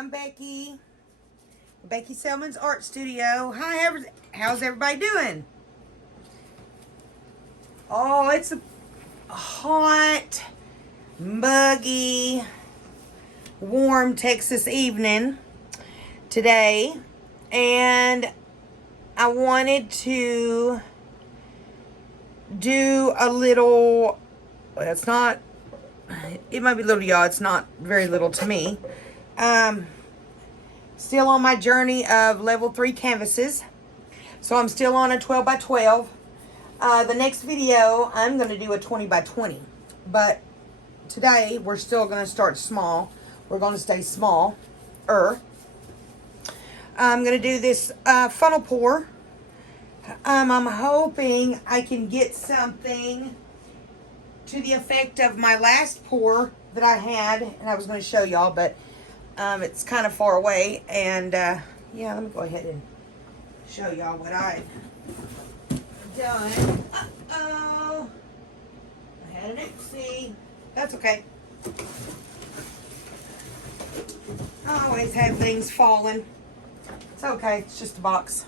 I'm Becky. Becky Selman's Art Studio. Hi, how's everybody doing? Oh, it's a hot, muggy, warm Texas evening today. And I wanted to do a little, well, it's not, it might be little to y'all, it's not very little to me. Still on my journey of level 3 canvases. So I'm still on a 12 by 12. The next video, I'm going to do a 20 by 20. But today, we're still going to start small. We're going to stay small. I'm going to do this funnel pour. I'm hoping I can get something to the effect of my last pour that I had. And I was going to show y'all, but it's kind of far away. And yeah, let me go ahead and show y'all what I've done. Uh-oh. I had an oopsie. That's okay. I always have things falling. It's okay. It's just a box.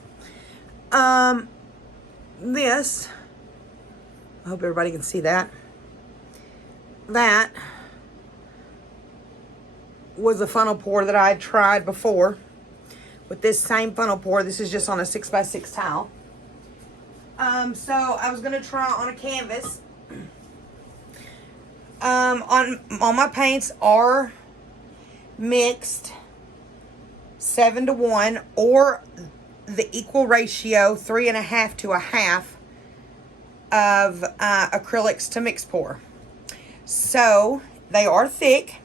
This, I hope everybody can see that. That was a funnel pour that I tried before with this same funnel pour. This is just on a 6 by 6 tile. So I was going to try on a canvas. On my paints are mixed 7 to 1 or the equal ratio 3.5 to 1/2 of acrylics to mix pour. So they are thick.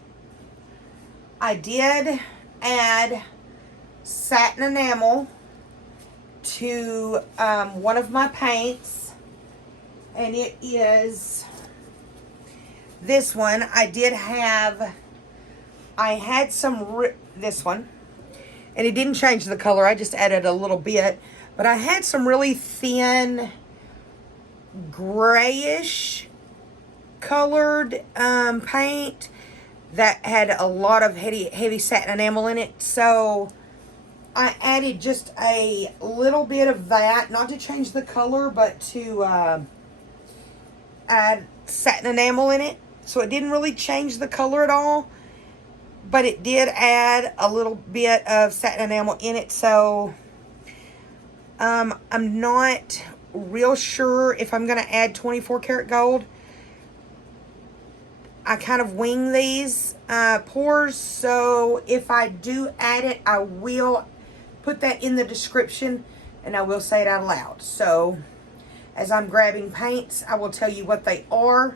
I did add satin enamel to one of my paints, and it is this one. I had some this one, and it didn't change the color. I just added a little bit, but I had some really thin grayish colored paint that had a lot of heavy satin enamel in it. So I added just a little bit of that, not to change the color, but to add satin enamel in it. So it didn't really change the color at all, but it did add a little bit of satin enamel in it. So I'm not real sure if I'm going to add 24 karat gold. I kind of wing these pours, so if I do add it, I will put that in the description, and I will say it out loud. So as I'm grabbing paints, I will tell you what they are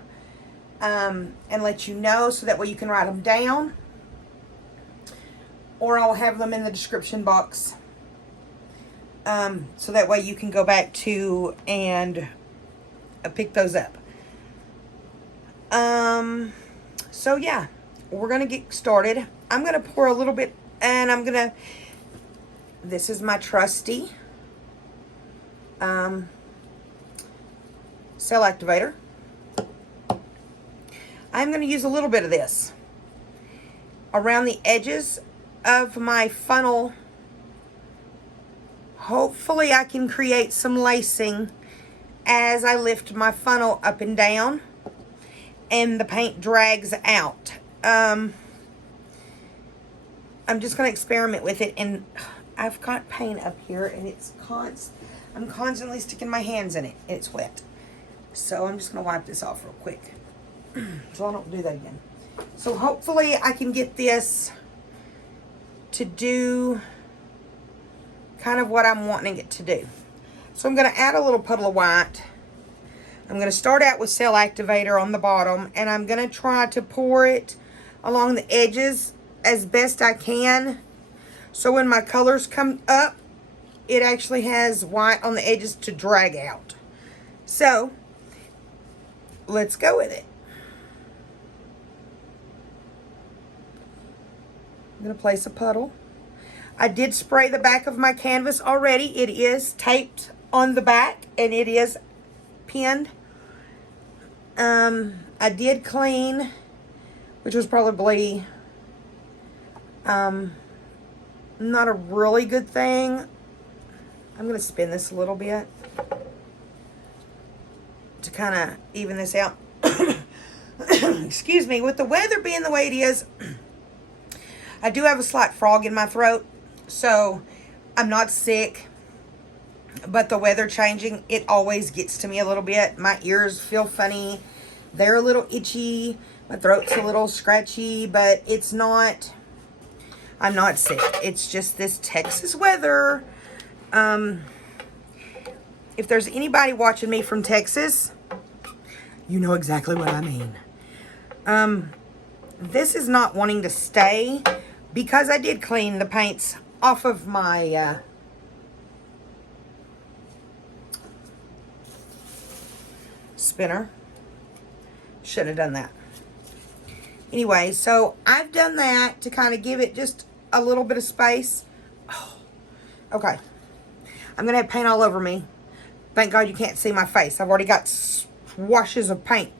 and let you know, so that way you can write them down, or I'll have them in the description box, so that way you can go back to and pick those up. So yeah, we're going to get started. I'm going to pour a little bit, and this is my trusty cell activator. I'm going to use a little bit of this around the edges of my funnel. Hopefully I can create some lacing as I lift my funnel up and down and the paint drags out. I'm just going to experiment with it, and I've got paint up here, and I'm constantly sticking my hands in it. It's wet. So I'm just going to wipe this off real quick so I don't do that again. So hopefully I can get this to do kind of what I'm wanting it to do. So I'm going to add a little puddle of white. I'm going to start out with cell activator on the bottom, and I'm going to try to pour it along the edges as best I can. So when my colors come up, it actually has white on the edges to drag out. So let's go with it. I'm going to place a puddle. I did spray the back of my canvas already. It is taped on the back, and it is pinned. I did clean, which was probably not a really good thing. I'm going to spin this a little bit to kind of even this out. Excuse me. With the weather being the way it is, I do have a slight frog in my throat. So I'm not sick, but the weather changing, it always gets to me a little bit. My ears feel funny. They're a little itchy. My throat's a little scratchy, but it's not, I'm not sick. It's just this Texas weather. If there's anybody watching me from Texas, you know exactly what I mean. This is not wanting to stay because I did clean the paints off of my spinner. Should have done that. Anyway, so I've done that to kind of give it just a little bit of space. Oh, okay. I'm going to have paint all over me. Thank God you can't see my face. I've already got swashes of paint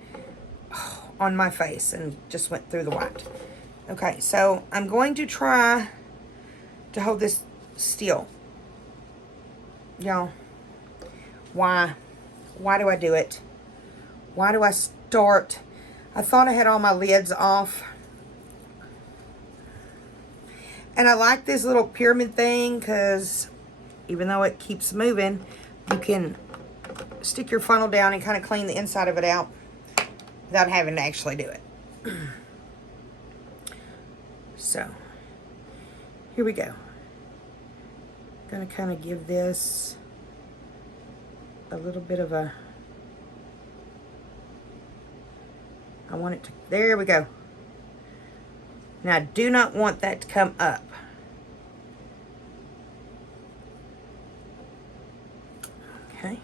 on my face and just went through the white. Okay, so I'm going to try to hold this still. Y'all, why? Why do I do it? Why do I start? I thought I had all my lids off. And I like this little pyramid thing because even though it keeps moving, you can stick your funnel down and kind of clean the inside of it out without having to actually do it. So, here we go. Gonna kind of give this a little bit of a, I want it to, there we go. Now I do not want that to come up. Okay.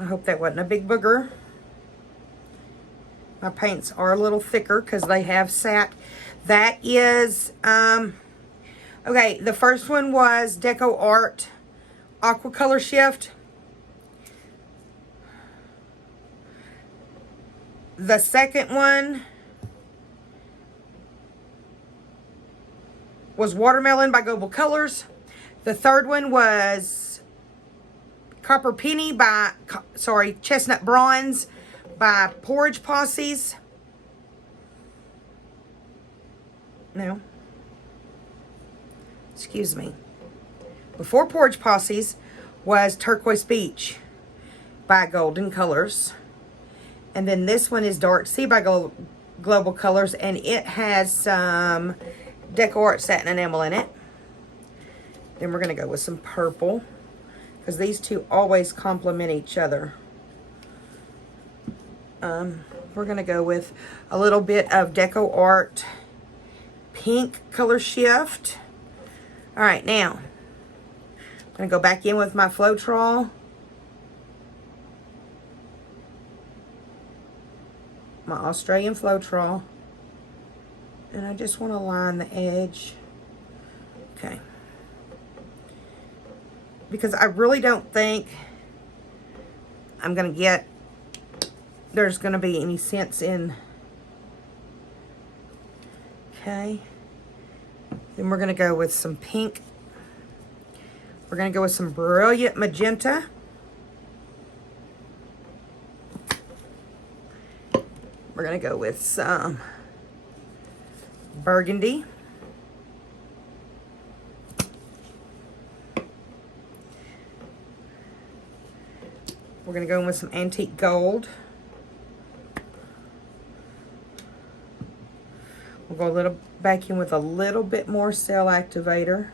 I hope that wasn't a big booger. My paints are a little thicker because they have sat. That is, okay, the first one was Deco Art Aqua Color Shift. The second one was Watermelon by Global Colors. The third one was Copper Penny by, sorry, Chestnut Bronze by Porridge Posses. No. Excuse me. Before Porridge Posses was Turquoise Beach by Golden Colors. And then this one is Dark Sea by Global Colors. And it has some Deco Art Satin Enamel in it. Then we're going to go with some purple, because these two always complement each other. We're going to go with a little bit of Deco Art Pink Color Shift. All right, now I'm going to go back in with my Floetrol. My Australian Floetrol. And I just want to line the edge. Okay. Because I really don't think I'm going to get, there's going to be any sense in. Okay. Then we're going to go with some pink. We're going to go with some Brilliant Magenta. We're going to go with some Burgundy. We're going to go in with some Antique Gold. We'll go a little back in with a little bit more Cell Activator.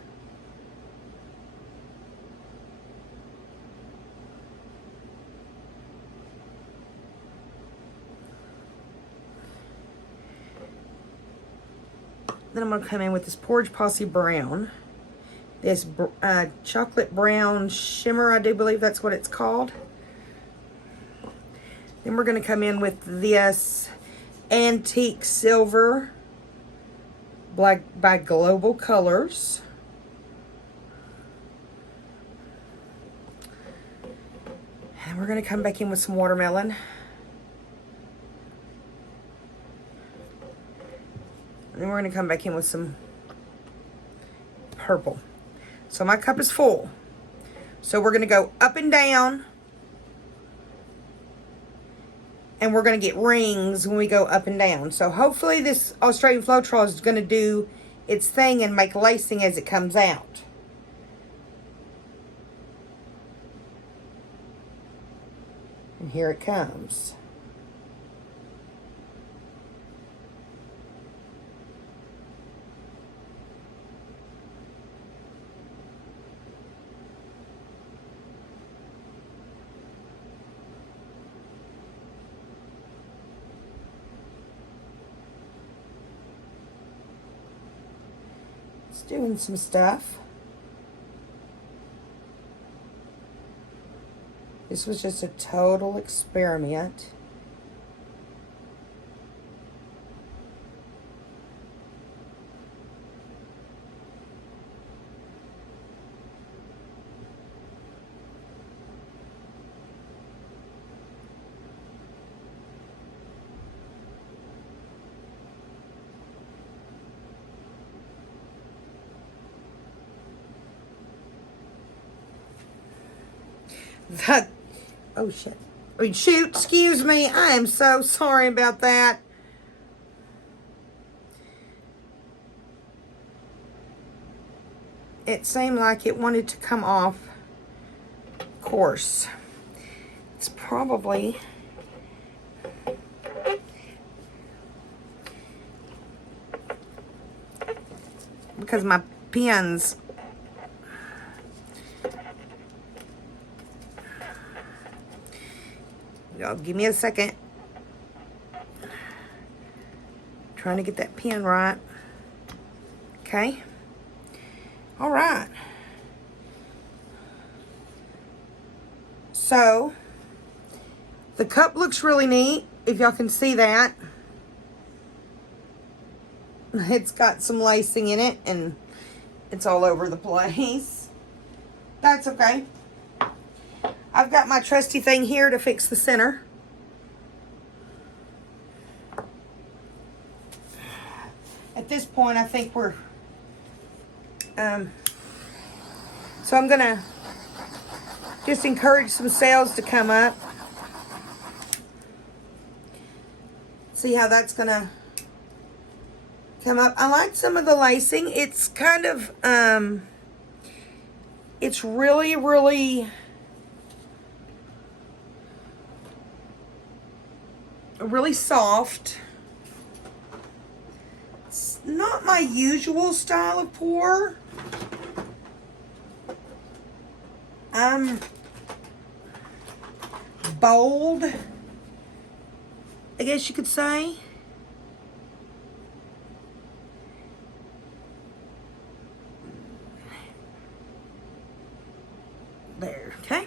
Then I'm going to come in with this Porridge Posse Brown. This chocolate brown shimmer, I do believe that's what it's called. Then we're going to come in with this Antique Silver Black by Global Colors. We're going to come back in with some watermelon. And then we're going to come back in with some purple. So my cup is full. So we're going to go up and down. And we're going to get rings when we go up and down. So hopefully this Australian Floetrol is going to do its thing and make lacing as it comes out. And here it comes. It's doing some stuff. This was just a total experiment. Oh shit. Shoot, excuse me. I am so sorry about that. It seemed like it wanted to come off course. It's probably because my pins Y'all give me a second. Trying to get that pin right. Okay. All right. So, the cup looks really neat, if y'all can see that. It's got some lacing in it, and it's all over the place. That's okay. I've got my trusty thing here to fix the center. At this point, I think we're... so I'm going to just encourage some sales to come up. See how that's going to come up. I like some of the lacing. It's kind of... it's really soft. It's not my usual style of pour. I'm bold, I guess you could say. There, okay.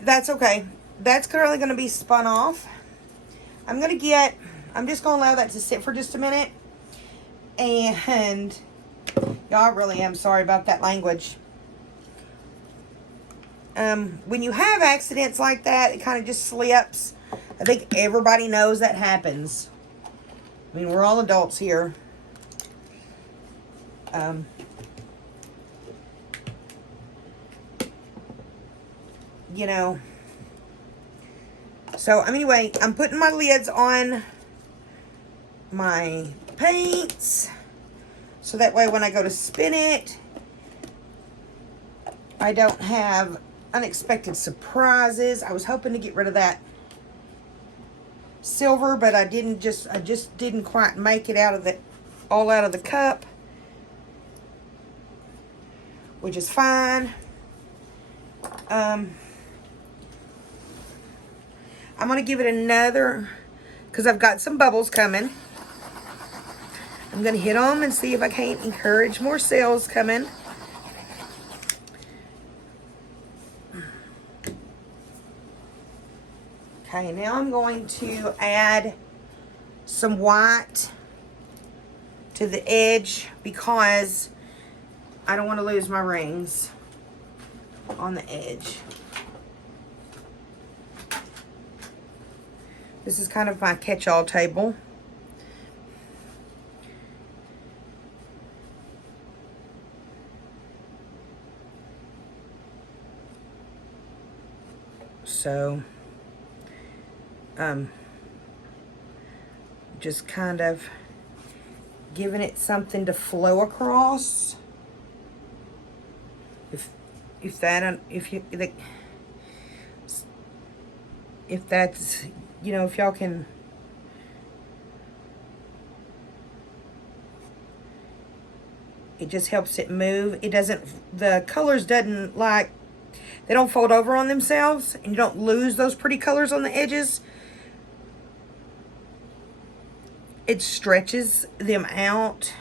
That's okay. That's currently going to be spun off. I'm just going to allow that to sit for just a minute. And y'all, I really am sorry about that language. When you have accidents like that, it kind of just slips. I think everybody knows that happens. I mean, we're all adults here. You know. So, anyway, I'm putting my lids on my paints. So that way when I go to spin it, I don't have unexpected surprises. I was hoping to get rid of that silver, but I just didn't quite make it all out of the cup, which is fine. I'm going to give it another, because I've got some bubbles coming. I'm going to hit them and see if I can't encourage more sales coming. Okay, now I'm going to add some white to the edge because I don't want to lose my rings on the edge. This is kind of my catch-all table. So, just kind of giving it something to flow across. If that's, you know, if y'all can, it just helps it move. It doesn't, the colors doesn't like, they don't fold over on themselves, and you don't lose those pretty colors on the edges. It stretches them out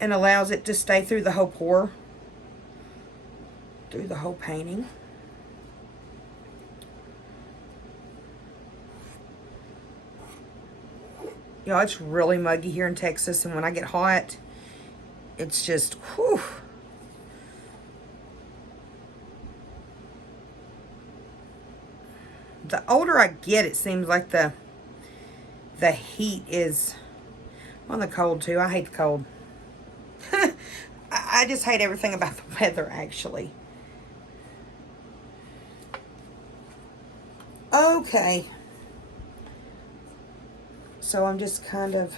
and allows it to stay through the whole pour, through the whole painting. Y'all, it's really muggy here in Texas, and when I get hot, it's just, whew. The older I get, it seems like the heat is on the cold too. I hate the cold. I just hate everything about the weather, actually. Okay. So I'm just kind of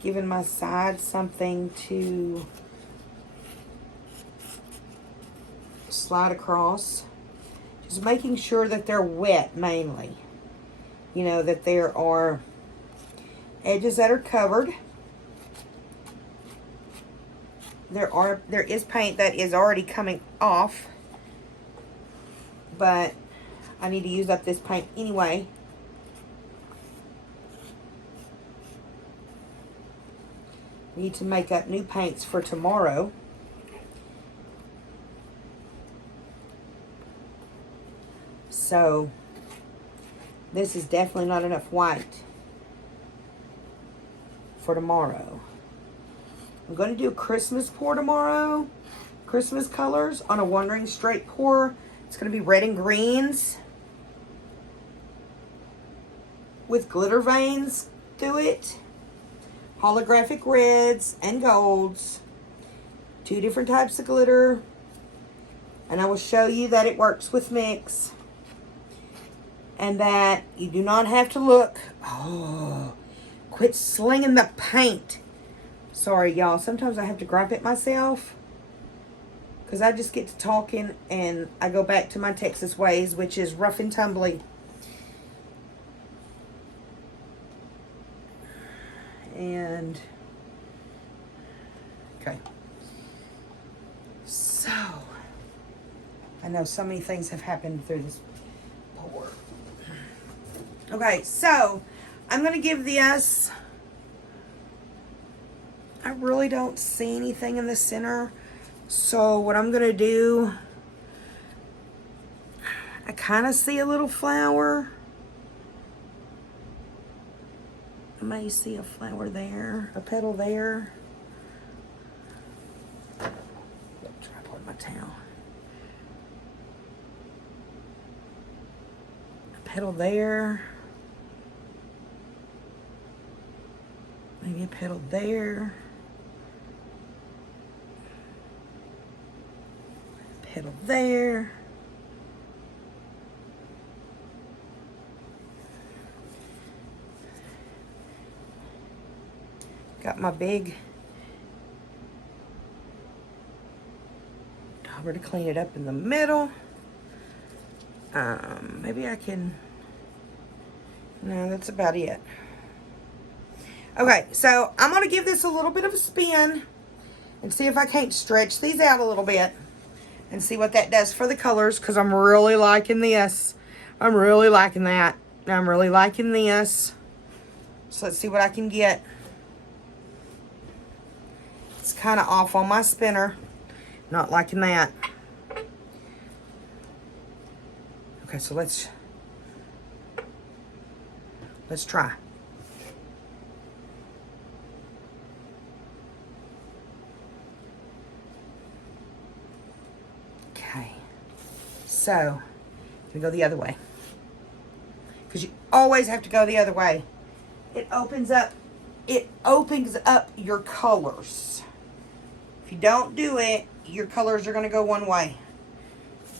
giving my sides something to slide across. Just making sure that they're wet mainly. You know, that there are edges that are covered. There is paint that is already coming off, but I need to use up this paint anyway. Need to make up new paints for tomorrow. So this is definitely not enough white for tomorrow. I'm going to do a Christmas pour tomorrow. Christmas colors on a one ring straight pour. It's going to be red and greens with glitter veins through it. Holographic reds and golds. 2 different types of glitter. And I will show you that it works with mix. And that you do not have to look. Oh, quit slinging the paint. Sorry, y'all. Sometimes I have to gripe at myself, because I just get to talking and I go back to my Texas ways, which is rough and tumbly. And, okay. So, I know so many things have happened through this pour. Okay, so I'm going to give this, I really don't see anything in the center. So what I'm going to do, I kind of see a little flower. I may see a flower there, a petal there. Tripod my towel. A petal there. Maybe a petal there. Petal there. Got my big dauber to clean it up in the middle. Maybe I can, no, that's about it. Okay, so I'm going to give this a little bit of a spin and see if I can't stretch these out a little bit and see what that does for the colors, because I'm really liking this. I'm really liking that. I'm really liking this. So let's see what I can get. It's kind of off on my spinner. Not liking that. Okay, so let's try. Okay, so I'm gonna go the other way. because you always have to go the other way. It opens up your colors. If you don't do it, your colors are going to go one way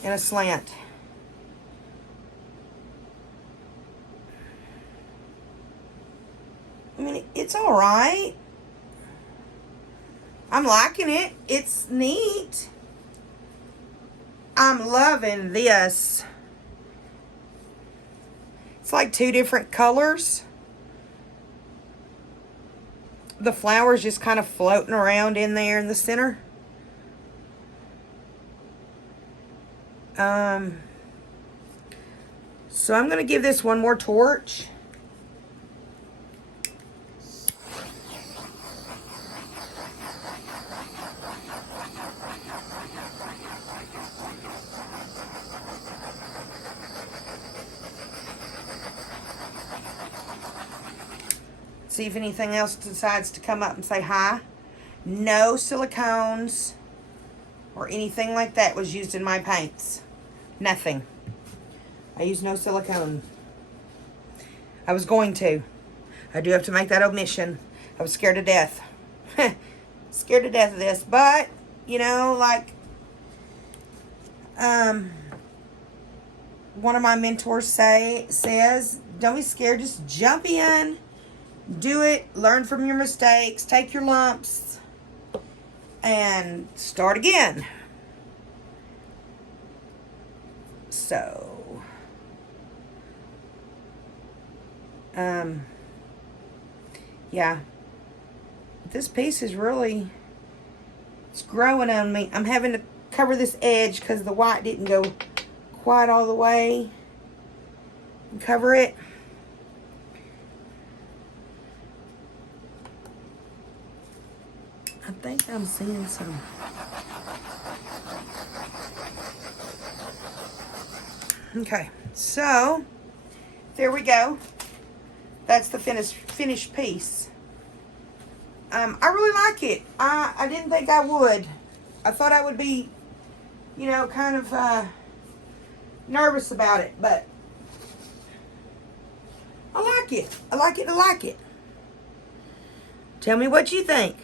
in a slant. I mean, it's all right. I'm liking it. It's neat. I'm loving this. It's like 2 different colors. The flowers just kind of floating around in there in the center. So I'm going to give this one more torch. See if anything else decides to come up and say hi. No silicones or anything like that was used in my paints. Nothing. I used no silicone. I was going to. I do have to make that omission. I was scared to death. Scared to death of this. But, you know, like, one of my mentors says, don't be scared, just jump in. Do it, learn from your mistakes, take your lumps, and start again. So, yeah. This piece is really, it's growing on me. I'm having to cover this edge because the white didn't go quite all the way. Cover it. I think I'm seeing some. Okay, so there we go. That's the finished piece. I really like it. I didn't think I would. I thought I would be, you know, kind of nervous about it, but I like it. I like it. I like it. Tell me what you think.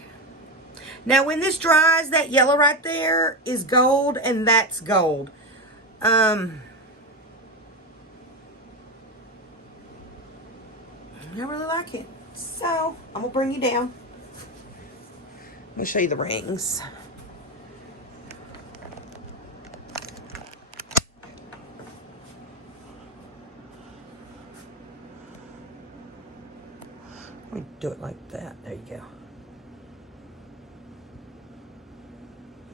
Now, when this dries, that yellow right there is gold, and that's gold. I really like it. So, I'm going to bring you down. I'm going to show you the rings. Let me do it like that. There you go.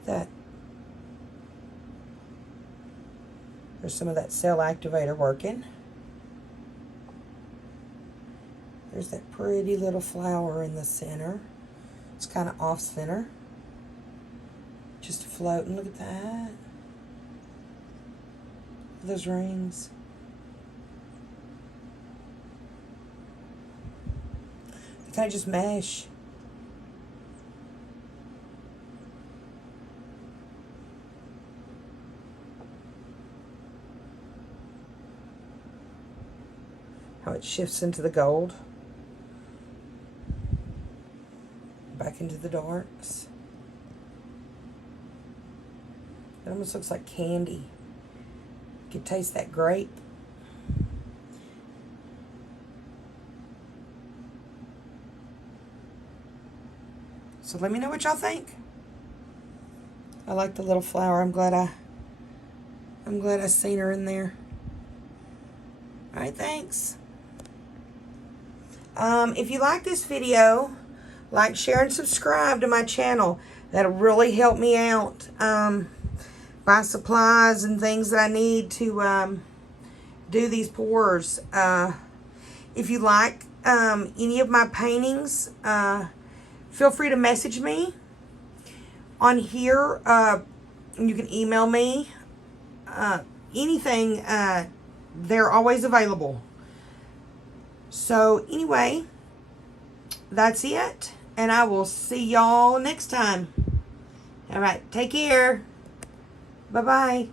That. There's some of that cell activator working. There's that pretty little flower in the center. It's kind of off center. Just floating. Look at that. Those rings. They kind of just mesh. How it shifts into the gold. Back into the darks. It almost looks like candy. You can taste that grape. So let me know what y'all think. I like the little flower. I'm glad I seen her in there. All right, thanks. If you like this video, like, share, and subscribe to my channel. That'll really help me out. Buy supplies and things that I need to do these pours. If you like any of my paintings, feel free to message me on here. You can email me. Anything, they're always available. So anyway, that's it. And I will see y'all next time. All right, take care. Bye-bye.